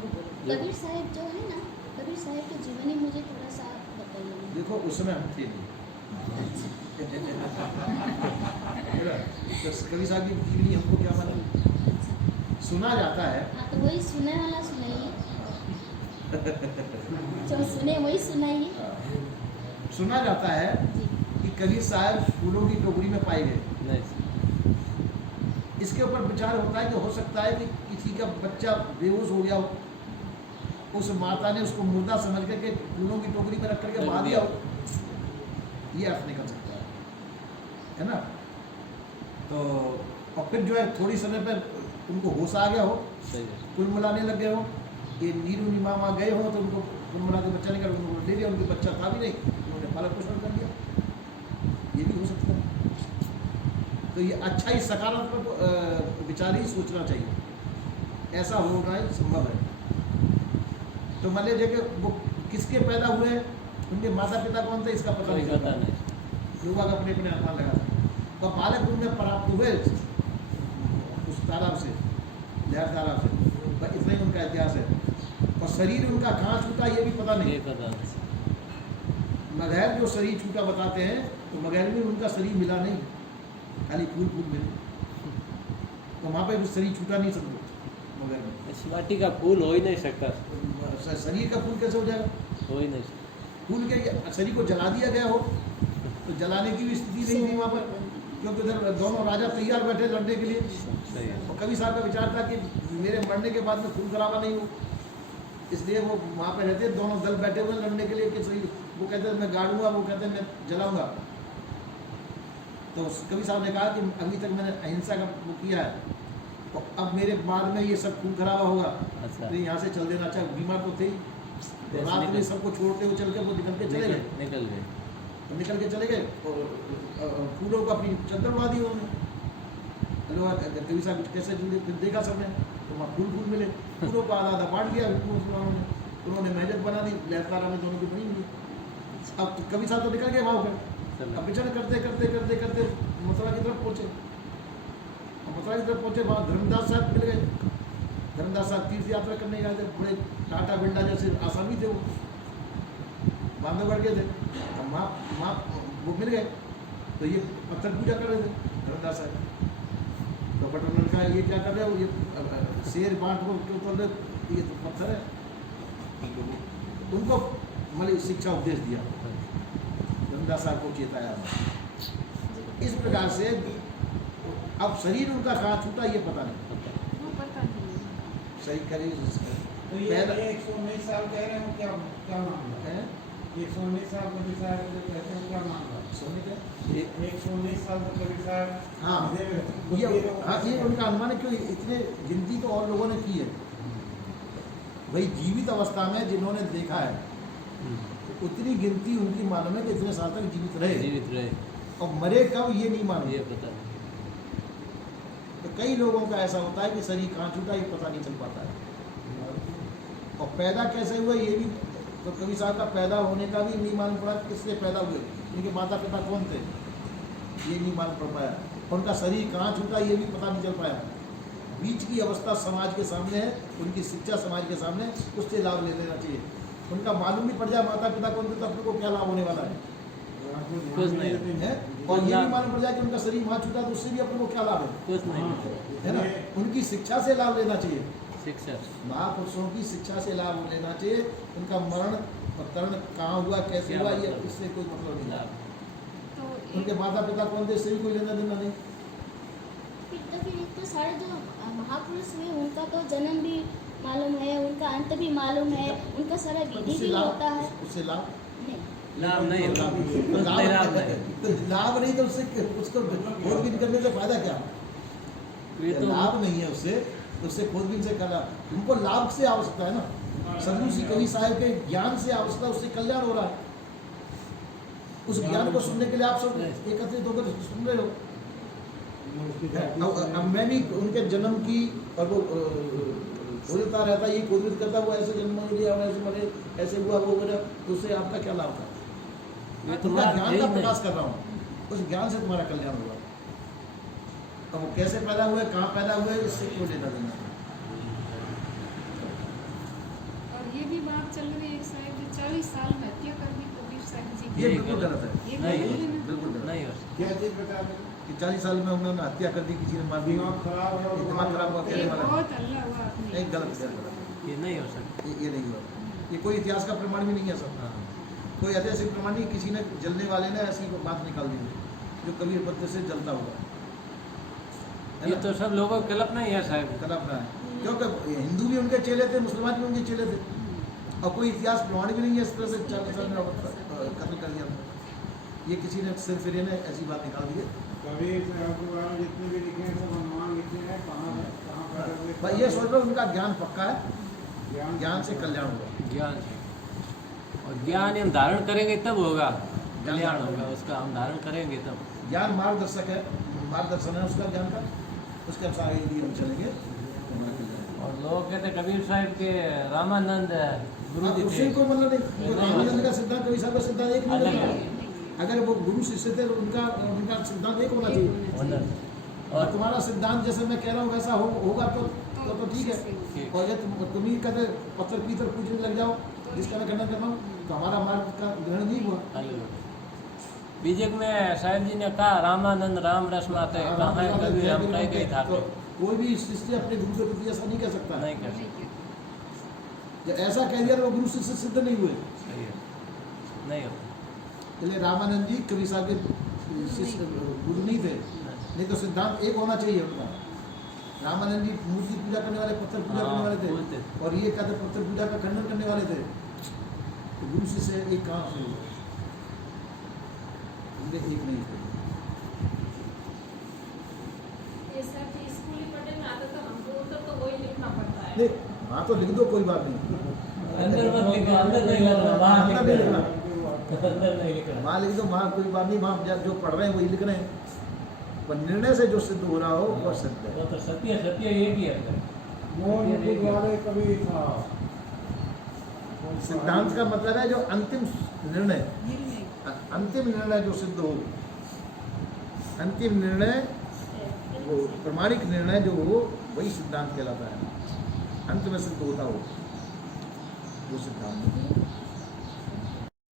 कबीर साहब जो है ना, कबीर साहब के जीवनी मुझे थोड़ा सा बताइए। देखो उस समय हम थे नहीं। तो कबीर साहब की जीवनी हमको क्या मालूम, सुना जाता है। हाँ तो वही सुनने वाला सुनाइए, जो सुने वही सुनाइए। सुना जाता है जी कि कबीर साहब फूलों की टोकरी में पाए गए। इसके ऊपर विचार होता है कि हो सकता है कि किसी का बच्चा बेहोश हो गया हो, उस माता ने उसको मुर्दा समझ करके फूलों की टोकरी में रख करके बांध दिया हो, ये अर्थ निकल सकता है ना। तो और फिर जो है थोड़ी समय पर उनको होश आ गया हो, कुलमुलाने लग गए हो, ये नीरू मामा गए हो तो उनको कुलमुला के बच्चा निकल उनको ले लिया, उनके बच्चा था भी नहीं, उन्होंने पालन पोषण कर लिया, ये भी हो सकता है। तो ये अच्छा ही सकारात्मक विचार ही सोचना चाहिए, ऐसा होना ही संभव है। तो मान लीजिए कि वो किसके पैदा हुए, उनके माता पिता कौन थे इसका पता नहीं, लोग अपने अपने अनुमान लगाते। तो बालक उनमें प्राप्त हुए उस तालाब से, लहर तालाब से, बस इतना ही उनका इतिहास है। और शरीर उनका कहाँ छूटा ये भी पता नहीं। मगहर जो शरीर छूटा बताते हैं, तो मगहर में उनका शरीर मिला नहीं, खाली फूल फूल मिले, तो वहाँ पे शरीर छूटा नहीं समझो। मगर माटी का फूल हो ही नहीं सकता, शरीर का फूल कैसे हो जाएगा, हो ही नहीं। फूल के शरीर को जला दिया गया हो तो जलाने की भी स्थिति नहीं थी वहाँ पर, क्योंकि उधर दोनों राजा तैयार बैठे लड़ने के लिए। और कवि साहब का विचार था कि मेरे मरने के बाद में खून खराबा नहीं हो, इसलिए वो वहाँ पे रहते, दोनों दल बैठे हुए लड़ने के लिए कि शरीर, वो कहते हैं मैं गाड़ूंगा, वो कहते हैं मैं जलाऊंगा। तो कवि साहब ने कहा कि अभी तक मैंने अहिंसा का वो किया है, तो अब मेरे बाद में ये सब खून खराबा होगा, तो यहाँ से चल देना। अच्छा बीमार तो थे, रात में सबको छोड़ते हुए चल के वो निकल के चले गए, निकल के चले गए और फूलों को अपनी चद्दर उड़ा दी उन्होंने। कवि साहब कैसे देखा सबने, तो वहाँ फूल फूल मिले, फूलों को आधा आधा बांट दिया उन्होंने महजत बना दी, लहरतारा में दोनों की बनी हुई। अब कवि साहब तो निकल गए वहाँ पर, अब विचरण करते करते करते करते मथुरा की तरफ पहुँचे। मथुरा की तरफ पहुँचे, वहाँ धर्मदास साहब मिल गए। धर्मदास साहब तीर्थ यात्रा करने गए थे, बड़े टाटा बिरला जैसे आसामी थे, वो बांधवगढ़ के थे। अब वहाँ वो मिल गए, तो ये पत्थर पूजा कर रहे थे धर्मदास साहब। तो बट उन्होंने कहा ये क्या कर रहे हो, ये शेर बांट को क्यों तोड़ रहे, ये तो पत्थर है। उनको मतलब शिक्षा उपदेश दिया, धर्मदास साहब को चेताया। इस प्रकार से अब शरीर उनका कहाँ छूटा ये पता नहीं, सही करिए। तो ये 119 साल कह रहे हो, क्या क्या मामला है? 119 साल कबीर साहब जो कहते हैं क्या मामला? सोने का 119 साल तो कबीर साहब, हाँ ये उनका अनुमान है, क्यों इतने गिनती तो और लोगों ने की है भाई, जीवित अवस्था में जिन्होंने देखा है उतनी गिनती उनकी मालूम है कि इतने साल तक जीवित रहे, और मरे कब ये नहीं मालूम, ये पता नहीं। तो कई लोगों का ऐसा होता है कि शरीर कहाँ छूटा ये पता नहीं चल पाता है, और पैदा कैसे हुआ ये भी, तो कवि साहब का पैदा होने का भी नहीं मालूम पड़ा, किससे पैदा हुए, उनके माता पिता कौन थे ये नहीं मालूम पड़ पाया, और उनका शरीर कहाँ छूटा ये भी पता नहीं चल पाया। बीच की अवस्था समाज के सामने है, उनकी शिक्षा समाज के सामने, उससे लाभ ले लेना चाहिए। उनका मालूम भी पड़ जाए माता पिता कौन थे तो अपने को क्या लाभ होने वाला है, कुछ नहीं है। और ये भी मालूम पड़ जाए कि उनका शरीर वहाँ छूटा तो उससे भी अपने को क्या लाभ है, कुछ नहीं है ना। उनकी शिक्षा से लाभ लेना चाहिए, शिक्षा, महापुरुषों की शिक्षा से लाभ लेना चाहिए। उनका मरण और तरण कहाँ हुआ कैसे हुआ ये इससे कोई मतलब नहीं है। उनके माता पिता कौन थे इससे भी कोई लेना देना नहीं। तो सारे जो महापुरुष हुए उनका तो जन्म भी मालूम है, उनका अंत भी मालूम है, उनका सारा विधि भी होता है, उससे लाभ लाभ नहीं, लाभ नहीं तो उससे उसको खोजबीन करने से फायदा क्या, लाभ नहीं है उससे, उससे खोजबीन से क्या लाभ, उनको लाभ से आवश्यकता है ना। सदगुरु श्री कवि साहब के ज्ञान से आवश्यकता, उससे कल्याण हो रहा है। उस ज्ञान को सुनने के लिए आप सब एकत्रित होकर सुन रहे हो। अब मैं भी उनके जन्म की और वो खोजता रहता, ये खोजबीन करता, वो ऐसे जन्म लिया, ऐसे मरे, ऐसे हुआ, वो मेरा, तो उससे आपका क्या लाभ था। मैं तुम्हारा ज्ञान का प्रकाश कर रहा हूँ, उस ज्ञान से तुम्हारा कल्याण होगा। अब वो कैसे पैदा हुए, कहाँ पैदा हुए, इससे क्यों लेना देना। बात चल रही है साहब जी 40 साल में हत्या कर दी कबीर साहब जी ये ये बिल्कुल गलत है, ये नहीं, गलत है ना? बिल्कुल गलत है नहीं हो सकता। क्या चीज बता दें कि 40 साल में उन्होंने हत्या कर दी, किसी ने मार दी, दिमाग खराब है और दिमाग खराब हुआ ये कहने वाला बहुत हल्ला हुआ आपने नहीं, गलत है, गलत है। ये नहीं हो सकता। ये नहीं हुआ, ये कोई इतिहास का प्रमाण भी नहीं है सब, हाँ। कोई ऐतिहासिक प्रमाण नहीं, किसी ने जलने वाले ने ऐसी बात निकाल दी जो कबीर पत्ते से जलता होगा, है ये ना? तो सब लोगों की कल्पना ही है साहब। कल्पना है, क्योंकि हिंदू भी उनके चेले थे, मुसलमान भी उनके चेले थे, और कोई इतिहास प्रमाण भी नहीं है इस तरह से 40 साल में कत्ल कर दिया। ये किसी ने सिर्फ फिर ने ऐसी बात निकाल दी है। कबीर साहब के बारे में जितने भी लिखे हैं सब अनुमान लिखे हैं, कहाँ पैदा हुए, भाई ये सोच लो उनका ज्ञान पक्का है, ज्ञान से कब- कल्याण होगा। ज्ञान से, और ज्ञान हम धारण करेंगे तब होगा कल्याण होगा, उसका हम धारण करेंगे तब। ज्ञान मार्गदर्शक है, मार्गदर्शन है उसका ज्ञान का, उसके अनुसार यदि हम चलेंगे तो हमारा कल्याण होगा। और लोग कहते कबीर साहब के रामानंद गुरु जी उससे थे। कोई मतलब नहीं, रामानंद का सिद्धांत कभी साहब का सिद्धांत एक नहीं अलग होता। है। अगर वो गुरु शिष्य थे तो उनका सिद्धांत एक होना चाहिए, और और तुम्हारा सिद्धांत जैसे मैं कह रहा हूँ वैसा होगा तो ठीक है। ठीक। और ये तुम ही कहते पत्थर पीतल पूजने लग जाओ, जिसका मैं खंडन कर रहा हूँ, तो हमारा मार्ग का ग्रहण नहीं हुआ। बीजेक में साहिब जी ने कहा रामानंद राम रस माते कहाँ है कबीर हम कहीं गए था तो कोई भी शिष्य अपने गुरु के प्रति ऐसा नहीं कह सकता। नहीं कर सकते। जब ऐसा कह दिया तो वो गुरु शिष्य सिद्ध नहीं हुए। सही है, नहीं होता। इसलिए रामानंद जी कबीर साहब के शिष्य गुरु नहीं थे, नहीं तो सिद्धांत एक होना चाहिए उनका। रामानंद जी मूर्ति पूजा करने वाले, पत्थर पूजा करने वाले बोलते थे, और ये कहते पत्थर पूजा का खंडन करने वाले थे, तो गुरु शिष्य एक कहाँ से हुआ? इनके एक नहीं थे। स्कूली पढ़ने में आता तो हमको उधर तो वही लिखना पड़ता है। नहीं, हाँ तो लिख दो, कोई बात नहीं, अंदर मत लिखो, अंदर नहीं लिखना, बाहर अंदर नहीं लिखना, अंदर नहीं लिखना। वहाँ लिख दो, वहाँ कोई बात नहीं, वहाँ जो पढ़ रहे हैं वही लिख रहे हैं, पर निर्णय से जो सिद्ध हो रहा हो वह सिद्ध है। वो तो सत्य सत्य एक ही है। मोर मुकुट वाले कबीर था। सिद्धांत का मतलब है जो अंतिम निर्णय, निर्णय अंतिम निर्णय जो सिद्ध हो, अंतिम निर्णय वो प्रमाणिक निर्णय जो हो वही सिद्धांत कहलाता है। अंत में सिद्ध होता हो वो सिद्धांत।